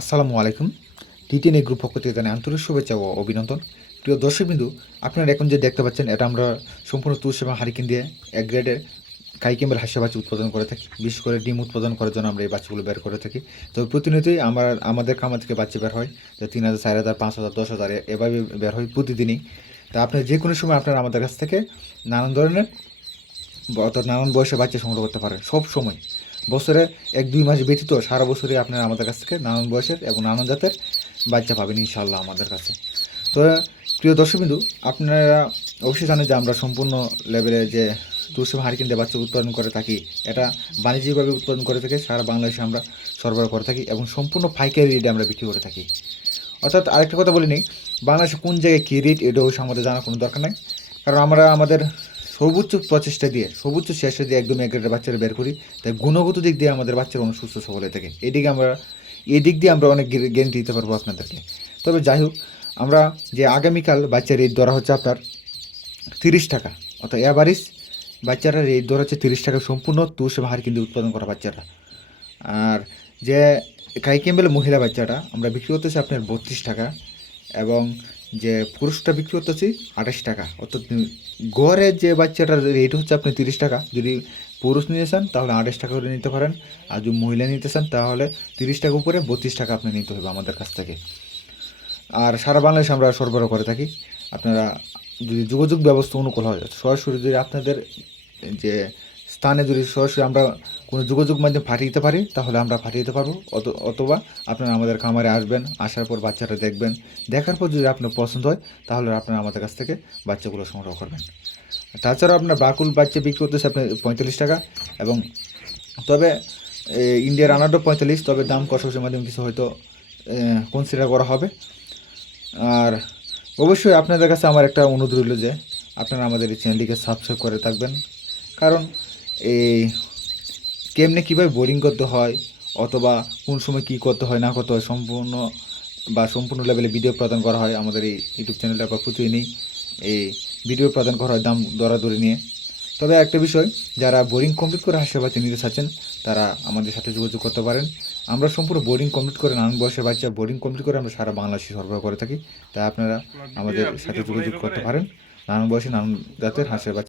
আসসালামু আলাইকুম। টি10 গ্রুপ পক্ষ থেকে জানাই আন্তরিক শুভেচ্ছা ও অভিনন্দন। প্রিয় দর্শকবিন্দু, আপনারা এখন যে দেখতে পাচ্ছেন এটা আমরা সম্পূর্ণ তুষ এবং হারিকেন দিয়ে এক গ্রেডের কাইকেম্বেল হাঁসের বাচ্চা উৎপাদন করে থাকি। বিশেষ করে ডিম উৎপাদন করার জন্য আমরা এই বাচ্চাগুলো বের করে থাকি। তবে প্রতিনিয়তই আমাদের খামার থেকে বাচ্চা বের হয়, যে 3,000, 4,000, 5,000, 10,000 এভাবে বের হয় প্রতিদিনই। তা আপনার যে কোনো সময় আপনারা আমাদের কাছ থেকে নানান ধরনের অর্থাৎ নানান বয়সে বাচ্চা সংগ্রহ করতে পারেন সব সময়। বছরে 1-2 মাস ব্যতীত সারা বছরই আপনারা আমাদের কাছ থেকে নানান বয়সের এবং নানান জাতের বাচ্চা পাবেন ইনশাআল্লাহ আমাদের কাছে। তো প্রিয় দর্শকবিন্দু, আপনারা অবশ্যই জানেন যে আমরা সম্পূর্ণ লেভেলে যে তুষ এবং হারিকেন দিয়ে বাচ্চা উৎপাদন করে থাকি, এটা বাণিজ্যিকভাবে উৎপাদন করে থেকে সারা বাংলাদেশে আমরা সরবরাহ করে থাকি এবং সম্পূর্ণ পাইকারি রেটে আমরা বিক্রি করে থাকি। অর্থাৎ আরেকটা কথা বলে নিই, বাংলাদেশে কোন জায়গায় কী রেট এটা অবশ্যই আমাদের জানার কোনো দরকার নেই, কারণ আমরা আমাদের সর্বোচ্চ প্রচেষ্টা দিয়ে সর্বোচ্চ চেষ্টা দিয়ে একদম এক গ্রেডের বাচ্চারা বের করি। তাই গুণগত দিক দিয়ে আমাদের বাচ্চারা অনেক সুস্থ সবল হয়ে থাকে। এই দিক দিয়ে আমরা অনেক গ্যারেন্টি দিতে পারবো আপনাদেরকে। তবে যাই হোক, আমরা যে আগামীকাল বাচ্চার রেট ধরা হচ্ছে আপনার 30 টাকা, অর্থাৎ অ্যাভারেজ বাচ্চারা রেট ধরা হচ্ছে 30 টাকা, সম্পূর্ণ তুষ এবং হাড় কিন্তু উৎপাদন করা বাচ্চারা। আর যে কাইকেম্বেল মহিলা বাচ্চাটা আমরা বিক্রি করতেছি আপনার 32 টাকা, এবং যে পুরুষটা বিক্রি করতেছি 28 টাকা। অর্থাৎ গড়ে যে বাচ্চাটার রেট হচ্ছে আপনি 30 টাকা, যদি পুরুষ নিতে চান তাহলে 28 টাকা করে নিতে পারেন, আর যদি মহিলা নিতে চান তাহলে 30 টাকা উপরে 32 টাকা আপনি নিতে হবে আমাদের কাছ থেকে। আর সারা বাংলাদেশে আমরা সরবরাহ করে থাকি। আপনারা যদি যোগাযোগ ব্যবস্থা অনুকূল হয়, সরাসরি যদি আপনাদের যে স্থানে যদি সরাসরি আমরা কোনো যোগাযোগ মাধ্যমে পাঠিয়ে দিতে পারি তাহলে আমরা পাঠিয়ে দিতে পারবো, অথবা আপনারা আমাদের খামারে আসবেন, আসার পর বাচ্চাটা দেখবেন, দেখার পর যদি আপনার পছন্দ হয় তাহলে আপনারা আমাদের কাছ থেকে বাচ্চাগুলো সংগ্রহ করবেন। তাছাড়াও আপনার বাকুল বাচ্চা বিক্রি করতেছে আপনার 45 টাকা, এবং তবে ইন্ডিয়ার আনারও 45, তবে দাম কষাকষির মাধ্যমে কিছু হয়তো কনসিডার করা হবে। আর অবশ্যই আপনাদের কাছে আমার একটা অনুরোধ রইল যে আপনারা আমাদের এই চ্যানেলটিকে সাবস্ক্রাইব করে থাকবেন, কারণ এই কেমনে কীভাবে বোরিং করতে হয় অথবা কোন সময় কী করতে হয় না করতে হয় সম্পূর্ণ লেভেলে ভিডিও প্রদান করা হয় আমাদের এই ইউটিউব চ্যানেলটা প্রতিদিনই এই ভিডিও প্রদান করা হয় দাম দরাদরি নিয়ে। তবে একটা বিষয়, যারা বোরিং কমপ্লিট করে হাঁসের বাচ্চা নিতে চাচ্ছেন তারা আমাদের সাথে যোগাযোগ করতে পারেন। আমরা সম্পূর্ণ বোরিং কমপ্লিট করে নানান বয়সের বাচ্চা বোরিং কমপ্লিট করে আমরা সারা বাংলাদেশে সরবরাহ করে থাকি। তাই আপনারা আমাদের সাথে যোগাযোগ করতে পারেন নানান বয়সে নানান জাতের হাঁসের বাচ্চা